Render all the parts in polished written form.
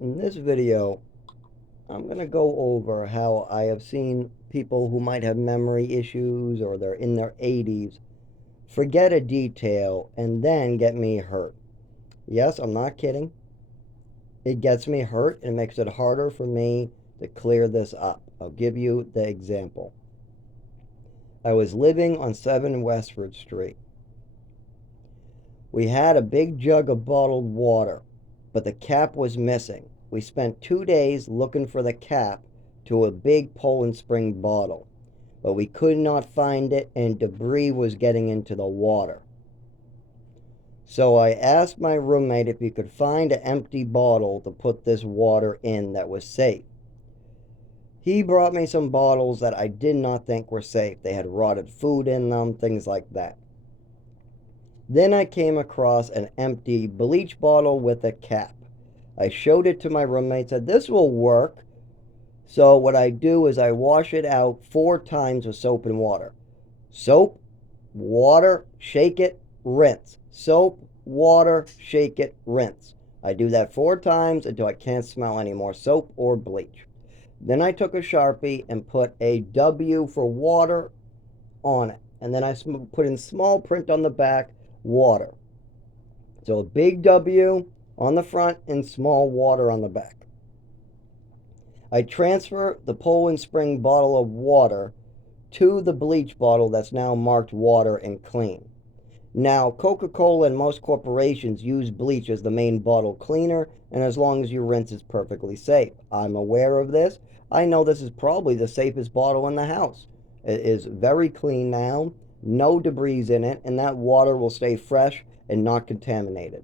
In this video, I'm going to go over how I have seen people who might have memory issues or they're in their 80s forget a detail and then get me hurt. Yes, I'm not kidding. It gets me hurt and it makes it harder for me to clear this up. I'll give you the example. I was living on 7 Westford Street. We had a big jug of bottled water, but the cap was missing. We spent 2 days looking for the cap to a big Poland Spring bottle, but we could not find it and debris was getting into the water. So I asked my roommate if he could find an empty bottle to put this water in that was safe. He brought me some bottles that I did not think were safe. They had rotted food in them, things like that. Then I came across an empty bleach bottle with a cap. I showed it to my roommate, said, "This will work." So what I do is I wash it out 4 times with soap and water. Soap, water, shake it, rinse. Soap, water, shake it, rinse. I do that 4 times until I can't smell any more soap or bleach. Then I took a Sharpie and put a W for water on it. And then I put in small print on the back, water. So a big W on the front and small water on the back. I transfer the Poland Spring bottle of water to the bleach bottle that's now marked water and clean. Now, Coca-Cola and most corporations use bleach as the main bottle cleaner, and as long as you rinse, it's perfectly safe. I'm aware of this. I know this is probably the safest bottle in the house. It is very clean now, no debris in it, and that water will stay fresh and not contaminated.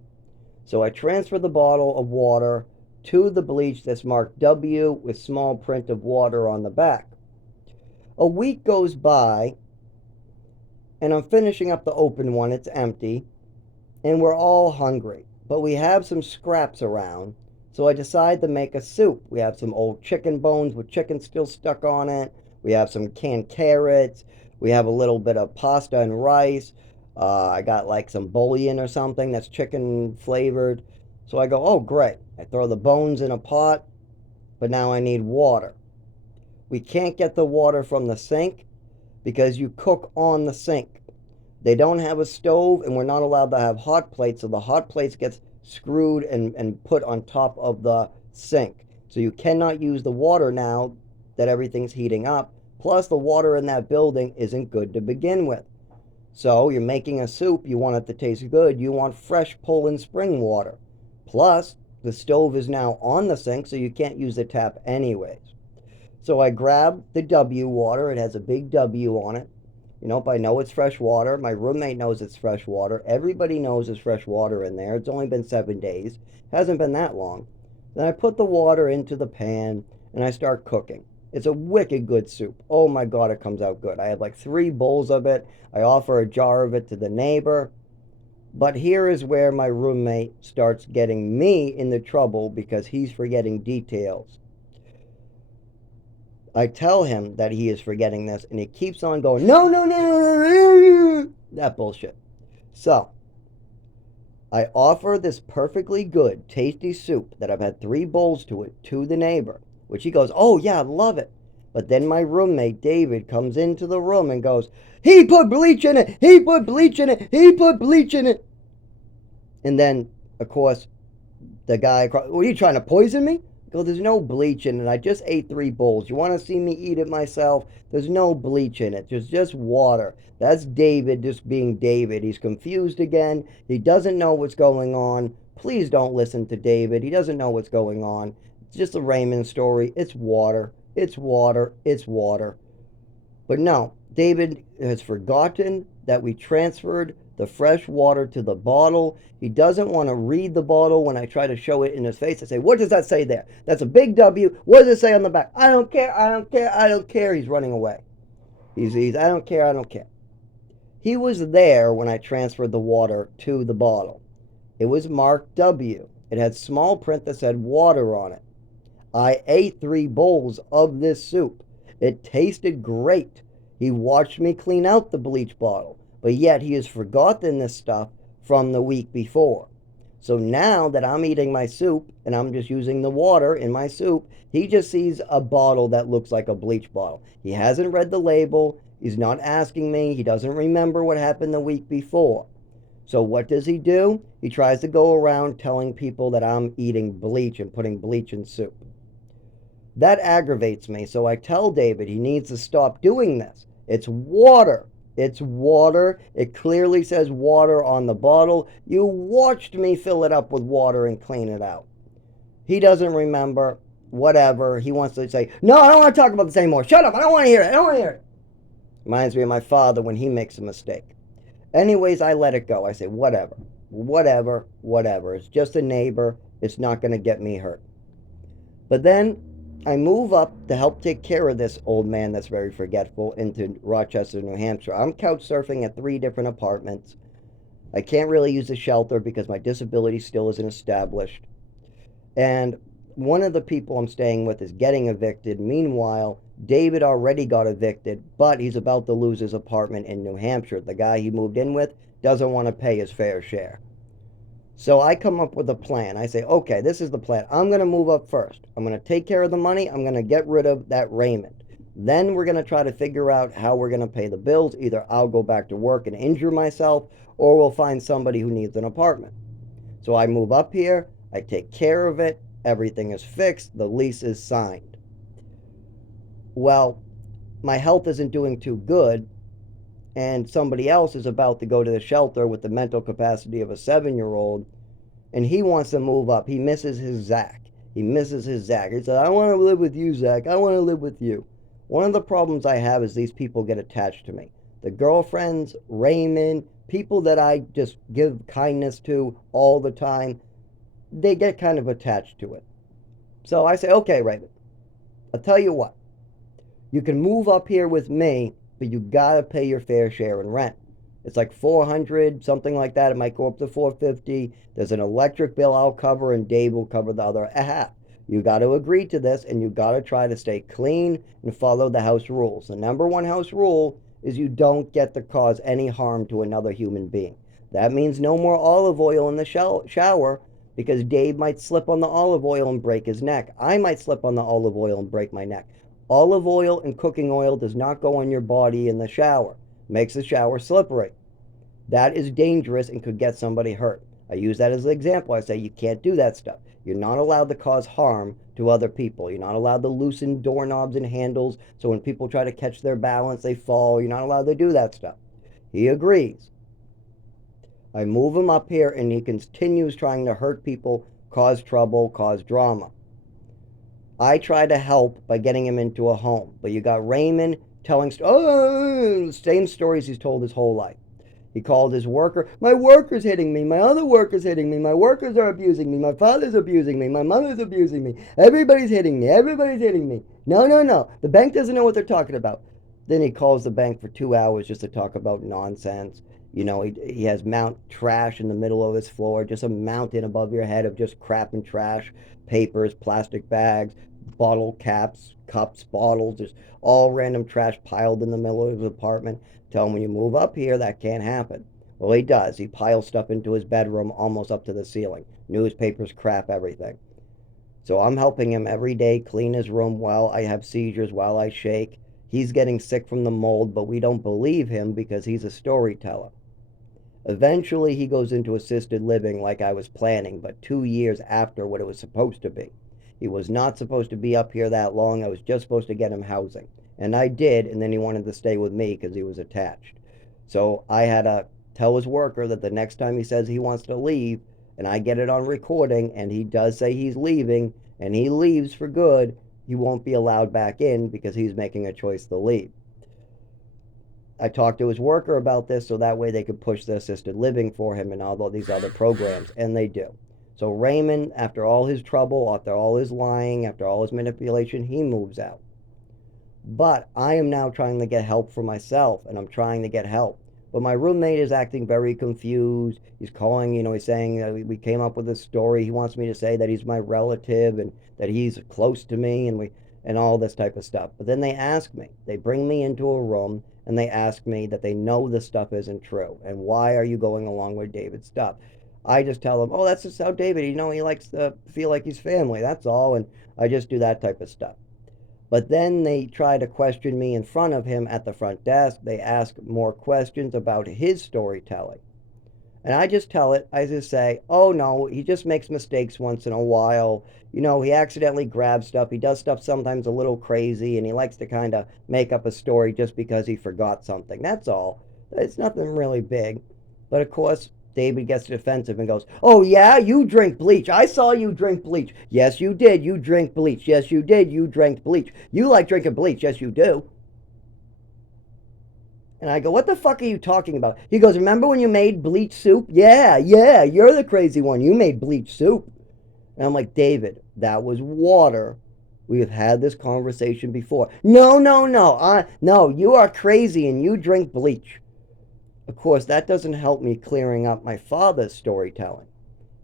So I transfer the bottle of water to the bleach that's marked W with small print of water on the back. A week goes by and I'm finishing up the open one. It's empty and we're all hungry, but we have some scraps around. So I decide to make a soup. We have some old chicken bones with chicken still stuck on it. We have some canned carrots. We have a little bit of pasta and rice. I got like some bouillon or something that's chicken flavored. So I go, oh, great. I throw the bones in a pot, but now I need water. We can't get the water from the sink because you cook on the sink. They don't have a stove, and we're not allowed to have hot plates, so the hot plates gets screwed and put on top of the sink. So you cannot use the water now that everything's heating up. Plus, the water in that building isn't good to begin with. So you're making a soup, you want it to taste good, you want fresh Poland Spring water. Plus, the stove is now on the sink, so you can't use the tap anyways. So I grab the W water, it has a big W on it. Nope, I know it's fresh water. My roommate knows it's fresh water. Everybody knows there's fresh water in there. It's only been 7 days. Hasn't been that long. Then I put the water into the pan and I start cooking. It's a wicked good soup. Oh my God, it comes out good. I had like 3 bowls of it. I offer a jar of it to the neighbor. But here is where my roommate starts getting me into trouble because he's forgetting details. I tell him that he is forgetting this, and he keeps on going, no, no, no, no, no, that bullshit. So I offer this perfectly good, tasty soup that I've had 3 bowls to it to the neighbor, which he goes, oh, yeah, I love it. But then my roommate, David, comes into the room and goes, he put bleach in it. He put bleach in it. He put bleach in it. And then, of course, the guy across, were you trying to poison me? Go, there's no bleach in it. I just ate 3 bowls. You want to see me eat it myself? There's no bleach in it. There's just water. That's David just being David. He's confused again. He doesn't know what's going on. Please don't listen to David. He doesn't know what's going on. It's just a Raymond story. It's water. It's water. It's water. But no, David has forgotten that we transferred the fresh water to the bottle. He doesn't want to read the bottle when I try to show it in his face. I say, what does that say there? That's a big W. What does it say on the back? I don't care. I don't care. I don't care. He's running away. I don't care. I don't care. He was there when I transferred the water to the bottle. It was marked W. It had small print that said water on it. I ate 3 bowls of this soup. It tasted great. He watched me clean out the bleach bottle, but yet he has forgotten this stuff from the week before. So now that I'm eating my soup and I'm just using the water in my soup, he just sees a bottle that looks like a bleach bottle. He hasn't read the label. He's not asking me. He doesn't remember what happened the week before. So what does he do? He tries to go around telling people that I'm eating bleach and putting bleach in soup. That aggravates me, so I tell David he needs to stop doing this. It's water. It's water. It clearly says water on the bottle. You watched me fill it up with water and clean it out. He doesn't remember. Whatever. He wants to say, no, I don't want to talk about this anymore. Shut up. I don't want to hear it. I don't want to hear it. Reminds me of my father when he makes a mistake. Anyways, I let it go. I say, whatever. Whatever. Whatever. It's just a neighbor. It's not going to get me hurt. But then I move up to help take care of this old man that's very forgetful into Rochester, New Hampshire. I'm couch surfing at 3 different apartments. I can't really use the shelter because my disability still isn't established. And one of the people I'm staying with is getting evicted. Meanwhile, David already got evicted, but he's about to lose his apartment in New Hampshire. The guy he moved in with doesn't want to pay his fair share. So I come up with a plan. I say, okay, this is the plan. I'm going to move up first. I'm going to take care of the money. I'm going to get rid of that Raymond. Then we're going to try to figure out how we're going to pay the bills. Either I'll go back to work and injure myself, or we'll find somebody who needs an apartment. So I move up here. I take care of it. Everything is fixed. The lease is signed. Well, my health isn't doing too good, and somebody else is about to go to the shelter with the mental capacity of a 7-year-old, and he wants to move up. He misses his Zach. He misses his Zach. He said, I want to live with you, Zach. I want to live with you. One of the problems I have is these people get attached to me. The girlfriends, Raymond, people that I just give kindness to all the time, they get kind of attached to it. So I say, okay, Raymond, I'll tell you what. You can move up here with me, but you gotta pay your fair share in rent. It's like 400, something like that. It might go up to 450. There's an electric bill I'll cover, and Dave will cover the other half. You got to agree to this, and you got to try to stay clean and follow the house rules. The number one house rule is you don't get to cause any harm to another human being. That means no more olive oil in the shower, because Dave might slip on the olive oil and break his neck. I might slip on the olive oil and break my neck. Olive oil and cooking oil does not go on your body in the shower. Makes the shower slippery. That is dangerous and could get somebody hurt. I use that as an example. I say you can't do that stuff. You're not allowed to cause harm to other people. You're not allowed to loosen doorknobs and handles so when people try to catch their balance, they fall. You're not allowed to do that stuff. He agrees. I move him up here, and he continues trying to hurt people, cause trouble, cause drama. I try to help by getting him into a home, but you got Raymond telling same stories he's told his whole life. He called his worker, my worker's hitting me, my other worker's hitting me, my workers are abusing me, my father's abusing me, my mother's abusing me, everybody's hitting me, everybody's hitting me. No, no, no, the bank doesn't know what they're talking about. Then he calls the bank for 2 hours just to talk about nonsense. You know, he has mount trash in the middle of his floor, just a mountain above your head of just crap and trash, papers, plastic bags, bottle caps, cups, bottles, just all random trash piled in the middle of his apartment. Tell him when you move up here, that can't happen. Well, he does. He piles stuff into his bedroom almost up to the ceiling. Newspapers, crap, everything. So I'm helping him every day clean his room while I have seizures, while I shake. He's getting sick from the mold, but we don't believe him because he's a storyteller. Eventually, he goes into assisted living like I was planning, but 2 years after what it was supposed to be. He was not supposed to be up here that long. I was just supposed to get him housing. And I did, and then he wanted to stay with me because he was attached. So I had to tell his worker that the next time he says he wants to leave, and I get it on recording, and he does say he's leaving, and he leaves for good, he won't be allowed back in because he's making a choice to leave. I talked to his worker about this so that way they could push the assisted living for him and all these other programs, and they do. So Raymond, after all his trouble, after all his lying, after all his manipulation, he moves out. But I am now trying to get help for myself, and I'm trying to get help. But my roommate is acting very confused. He's calling, he's saying we came up with a story. He wants me to say that he's my relative and that he's close to me and all this type of stuff. But then they bring me into a room and they ask me that they know this stuff isn't true. And why are you going along with David's stuff? I just tell him, oh, that's just how David, he likes to feel like he's family. That's all. And I just do that type of stuff. But then they try to question me in front of him at the front desk. They ask more questions about his storytelling. And I just tell it, I just say, oh no, he just makes mistakes once in a while. He accidentally grabs stuff. He does stuff sometimes a little crazy, and he likes to kind of make up a story just because he forgot something. That's all. It's nothing really big. But of course, David gets defensive and goes, oh yeah, you drink bleach. I saw you drink bleach. Yes, you did. You drink bleach. Yes, you did. You drank bleach. You like drinking bleach. Yes, you do. And I go, what the fuck are you talking about? He goes, remember when you made bleach soup? Yeah, yeah, you're the crazy one. You made bleach soup. And I'm like, David, that was water. We have had this conversation before. No, no, no. No, you are crazy and you drink bleach. Of course, that doesn't help me clearing up my father's storytelling.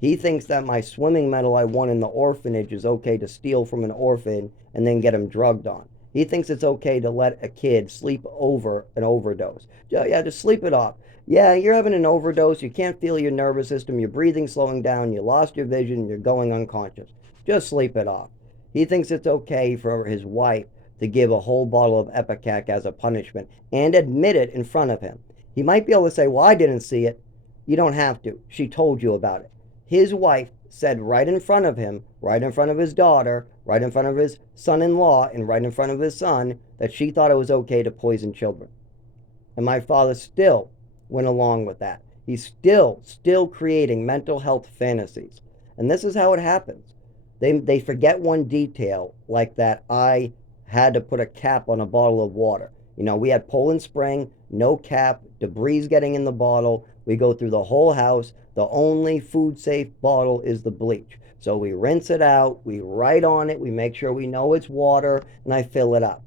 He thinks that my swimming medal I won in the orphanage is okay to steal from an orphan and then get him drugged on. He thinks it's okay to let a kid sleep over an overdose. Yeah, just sleep it off. Yeah, you're having an overdose. You can't feel your nervous system. Your breathing's slowing down. You lost your vision. You're going unconscious. Just sleep it off. He thinks it's okay for his wife to give a whole bottle of Epicac as a punishment and admit it in front of him. He might be able to say, well, I didn't see it. You don't have to. She told you about it. His wife said right in front of him, right in front of his daughter, right in front of his son-in-law, and right in front of his son, that she thought it was okay to poison children. And my father still went along with that. He's still creating mental health fantasies. And this is how it happens. They forget one detail, like that I had to put a cap on a bottle of water. We had Poland Spring, no cap, debris getting in the bottle. We go through the whole house. The only food safe bottle is the bleach. So we rinse it out, we write on it, we make sure we know it's water, and I fill it up.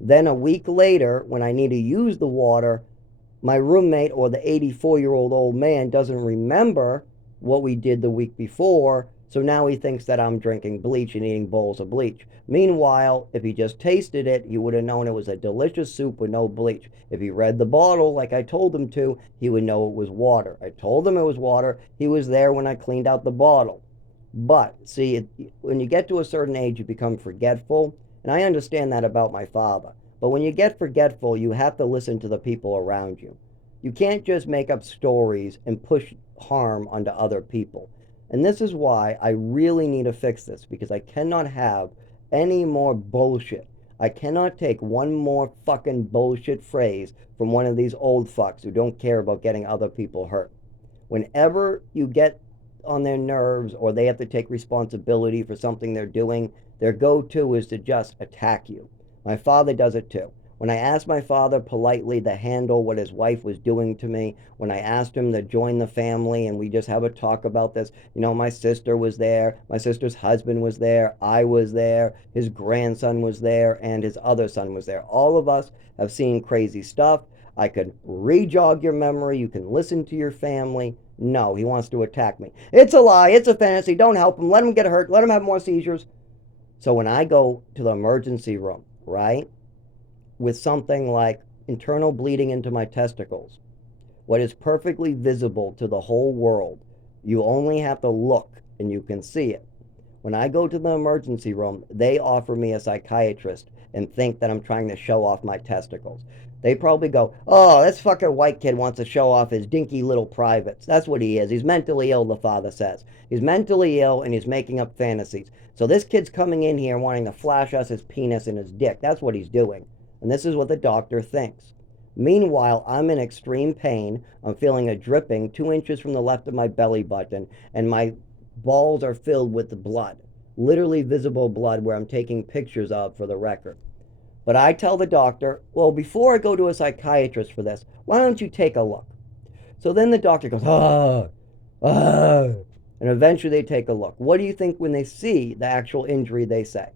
Then a week later, when I need to use the water, my roommate or the 84-year-old old man doesn't remember what we did the week before, so now he thinks that I'm drinking bleach and eating bowls of bleach. Meanwhile, if he just tasted it, you would have known it was a delicious soup with no bleach. If he read the bottle like I told him to, he would know it was water. I told him it was water. He was there when I cleaned out the bottle. But, see, when you get to a certain age, you become forgetful. And I understand that about my father. But when you get forgetful, you have to listen to the people around you. You can't just make up stories and push harm onto other people. And this is why I really need to fix this, because I cannot have any more bullshit. I cannot take one more fucking bullshit phrase from one of these old fucks who don't care about getting other people hurt. Whenever you get on their nerves or they have to take responsibility for something they're doing, their go-to is to just attack you. My father does it too. When I asked my father politely to handle what his wife was doing to me, when I asked him to join the family and we just have a talk about this, my sister was there, my sister's husband was there, I was there, his grandson was there, and his other son was there. All of us have seen crazy stuff. I could re-jog your memory. You can listen to your family. No, he wants to attack me. It's a lie. It's a fantasy. Don't help him. Let him get hurt. Let him have more seizures. So when I go to the emergency room, right, with something like internal bleeding into my testicles, what is perfectly visible to the whole world, you only have to look and you can see it. When I go to the emergency room, they offer me a psychiatrist and think that I'm trying to show off my testicles. They probably go, oh, this fucking white kid wants to show off his dinky little privates. That's what he is. He's mentally ill, the father says. He's mentally ill and he's making up fantasies. So this kid's coming in here wanting to flash us his penis and his dick. That's what he's doing. And this is what the doctor thinks. Meanwhile, I'm in extreme pain. I'm feeling a dripping 2 inches from the left of my belly button, and my balls are filled with the blood. Literally visible blood where I'm taking pictures of for the record. But I tell the doctor, well, before I go to a psychiatrist for this, why don't you take a look? So then the doctor goes, and eventually they take a look. What do you think when they see the actual injury they say?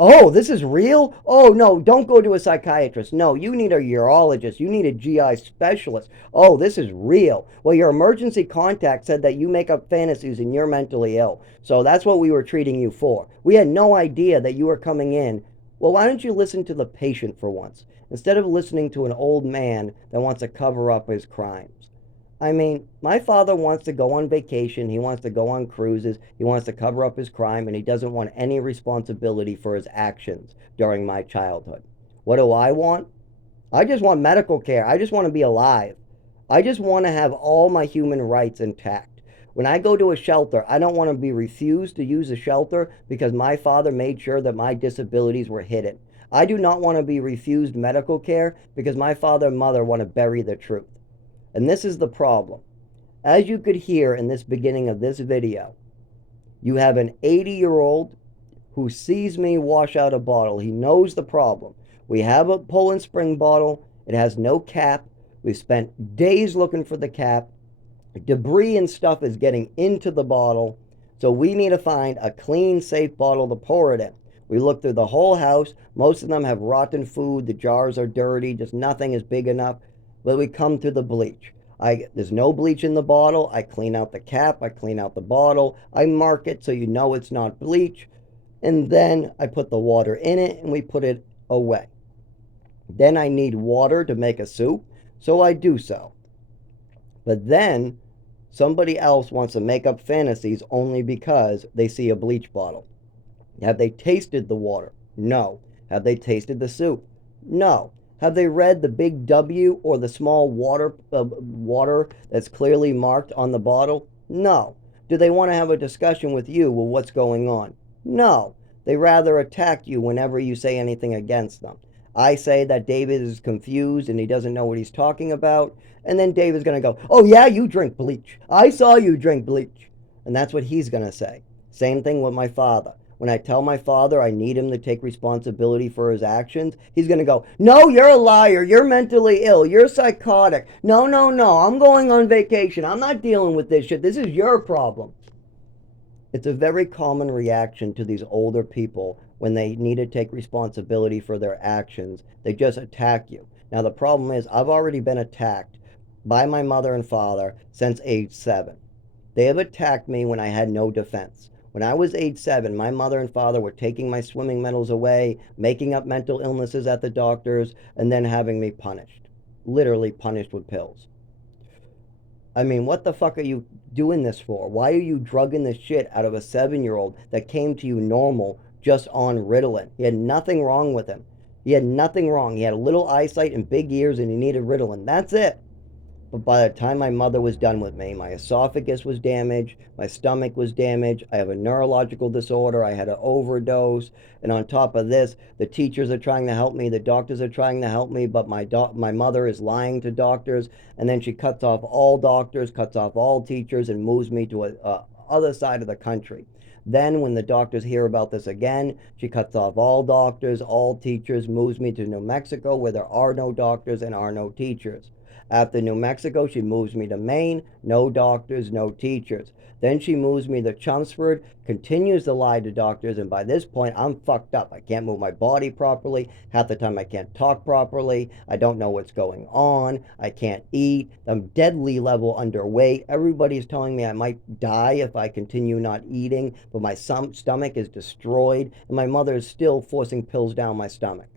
Oh, this is real? Oh, no, don't go to a psychiatrist. No, you need a urologist. You need a GI specialist. Oh, this is real. Well, your emergency contact said that you make up fantasies and you're mentally ill. So that's what we were treating you for. We had no idea that you were coming in. Well, why don't you listen to the patient for once, instead of listening to an old man that wants to cover up his crimes? I mean, my father wants to go on vacation, he wants to go on cruises, he wants to cover up his crime, and he doesn't want any responsibility for his actions during my childhood. What do I want? I just want medical care. I just want to be alive. I just want to have all my human rights intact. When I go to a shelter, I don't want to be refused to use a shelter because my father made sure that my disabilities were hidden. I do not want to be refused medical care because my father and mother want to bury the truth. And this is the problem. As you could hear in this beginning of this video, you have an 80-year-old who sees me wash out a bottle. He knows the problem. We have a Poland Spring bottle. It has no cap. We've spent days looking for the cap. Debris and stuff is getting into the bottle. So we need to find a clean, safe bottle to pour it in. We looked through the whole house. Most of them have rotten food. The jars are dirty. Just nothing is big enough. But we come to the bleach. There's no bleach in the bottle. I clean out the cap. I clean out the bottle. I mark it so you know it's not bleach. And then I put the water in it and we put it away. Then I need water to make a soup, so I do so. But then somebody else wants to make up fantasies only because they see a bleach bottle. Have they tasted the water? No. Have they tasted the soup? No. Have they read the big W or the small water that's clearly marked on the bottle? No. Do they want to have a discussion with you? Well, what's going on? No. They rather attack you whenever you say anything against them. I say that David is confused and he doesn't know what he's talking about. And then David's going to go, oh, yeah, you drink bleach. I saw you drink bleach. And that's what he's going to say. Same thing with my father. When I tell my father I need him to take responsibility for his actions, he's going to go, no, you're a liar. You're mentally ill. You're psychotic. No, no, no. I'm going on vacation. I'm not dealing with this shit. This is your problem. It's a very common reaction to these older people when they need to take responsibility for their actions. They just attack you. Now, the problem is I've already been attacked by my mother and father since age 7. They have attacked me when I had no defense. When I was age 7, my mother and father were taking my swimming medals away, making up mental illnesses at the doctors, and then having me punished. Literally punished with pills. I mean, what the fuck are you doing this for? Why are you drugging the shit out of a 7-year-old that came to you normal just on Ritalin? He had nothing wrong with him. He had nothing wrong. He had a little eyesight and big ears and he needed Ritalin. That's it. But by the time my mother was done with me, my esophagus was damaged, my stomach was damaged, I have a neurological disorder, I had an overdose, and on top of this, the teachers are trying to help me, the doctors are trying to help me, but my mother is lying to doctors, and then she cuts off all doctors, cuts off all teachers, and moves me to a other side of the country. Then, when the doctors hear about this again, she cuts off all doctors, all teachers, moves me to New Mexico where there are no doctors and are no teachers. After New Mexico, she moves me to Maine, no doctors, no teachers. Then she moves me to Chelmsford, continues to lie to doctors, and by this point, I'm fucked up. I can't move my body properly. Half the time, I can't talk properly. I don't know what's going on. I can't eat. I'm deadly level underweight. Everybody's telling me I might die if I continue not eating, but my stomach is destroyed, and my mother is still forcing pills down my stomach.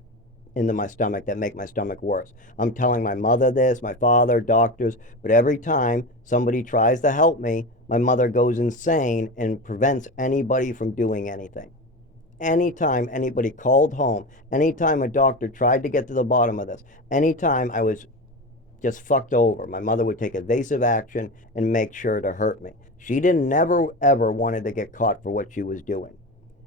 Into my stomach that make my stomach worse. I'm telling my mother this, my father, doctors, but every time somebody tries to help me, my mother goes insane and prevents anybody from doing anything. Anytime anybody called home, anytime a doctor tried to get to the bottom of this, anytime I was just fucked over, my mother would take evasive action and make sure to hurt me. She didn't never ever wanted to get caught for what she was doing.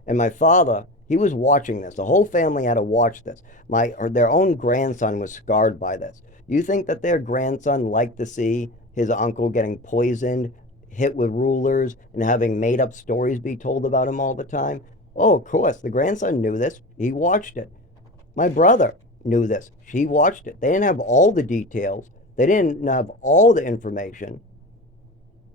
And my father, he was watching this. The whole family had to watch this. Their own grandson was scarred by this. You think that their grandson liked to see his uncle getting poisoned, hit with rulers, and having made up stories be told about him all the time? Oh, of course. The grandson knew this. He watched it. My brother knew this. He watched it. They didn't have all the details. They didn't have all the information.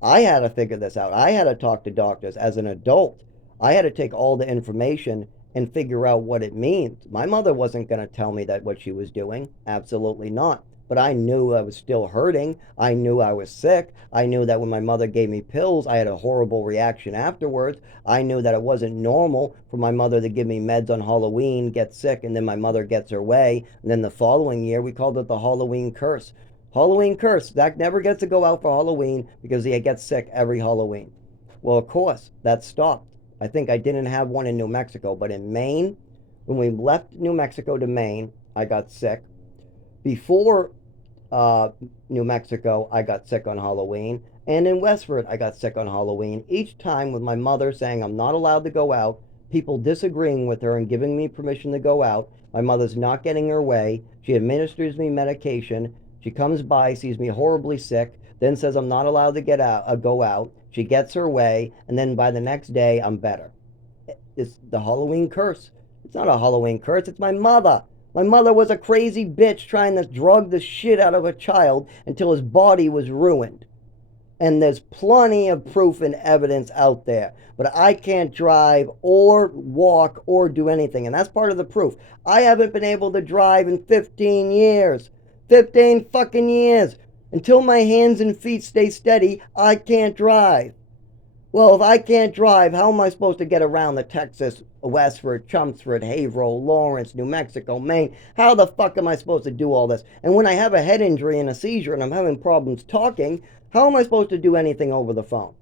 I had to figure this out. I had to talk to doctors as an adult. I had to take all the information and figure out what it means. My mother wasn't going to tell me that what she was doing. Absolutely not. But I knew I was still hurting. I knew I was sick. I knew that when my mother gave me pills, I had a horrible reaction afterwards. I knew that it wasn't normal for my mother to give me meds on Halloween, get sick, and then my mother gets her way. And then the following year, we called it the Halloween curse. Halloween curse. Zach never gets to go out for Halloween because he gets sick every Halloween. Well, of course, that stopped. I think I didn't have one in New Mexico, but in Maine, when we left New Mexico to Maine, I got sick. Before uh, New Mexico, I got sick on Halloween. And in Westford, I got sick on Halloween. Each time with my mother saying I'm not allowed to go out, people disagreeing with her and giving me permission to go out. My mother's not getting her way. She administers me medication. She comes by, sees me horribly sick, then says I'm not allowed to go out. She gets her way, and then by the next day, I'm better. It's the Halloween curse. It's not a Halloween curse. It's my mother. My mother was a crazy bitch trying to drug the shit out of a child until his body was ruined. And there's plenty of proof and evidence out there. But I can't drive or walk or do anything. And that's part of the proof. I haven't been able to drive in 15 years. 15 fucking years. Until my hands and feet stay steady, I can't drive. Well, if I can't drive, how am I supposed to get around the Texas, Westford, Chelmsford, Haverhill, Lawrence, New Mexico, Maine? How the fuck am I supposed to do all this? And when I have a head injury and a seizure and I'm having problems talking, how am I supposed to do anything over the phone?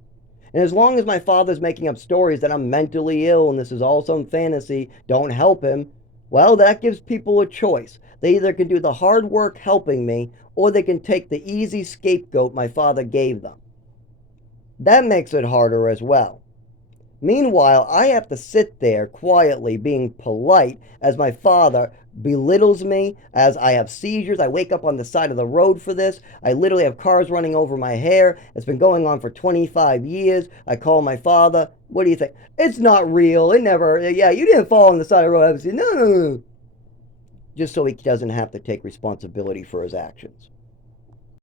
And as long as my father's making up stories that I'm mentally ill and this is all some fantasy, don't help him, well, that gives people a choice. They either can do the hard work helping me or they can take the easy scapegoat my father gave them. That makes it harder as well. Meanwhile, I have to sit there quietly being polite as my father belittles me, as I have seizures. I wake up on the side of the road for this. I literally have cars running over my hair. It's been going on for 25 years. I call my father. What do you think? It's not real. It never, yeah, you didn't fall on the side of the road. No, no, no. Just so he doesn't have to take responsibility for his actions.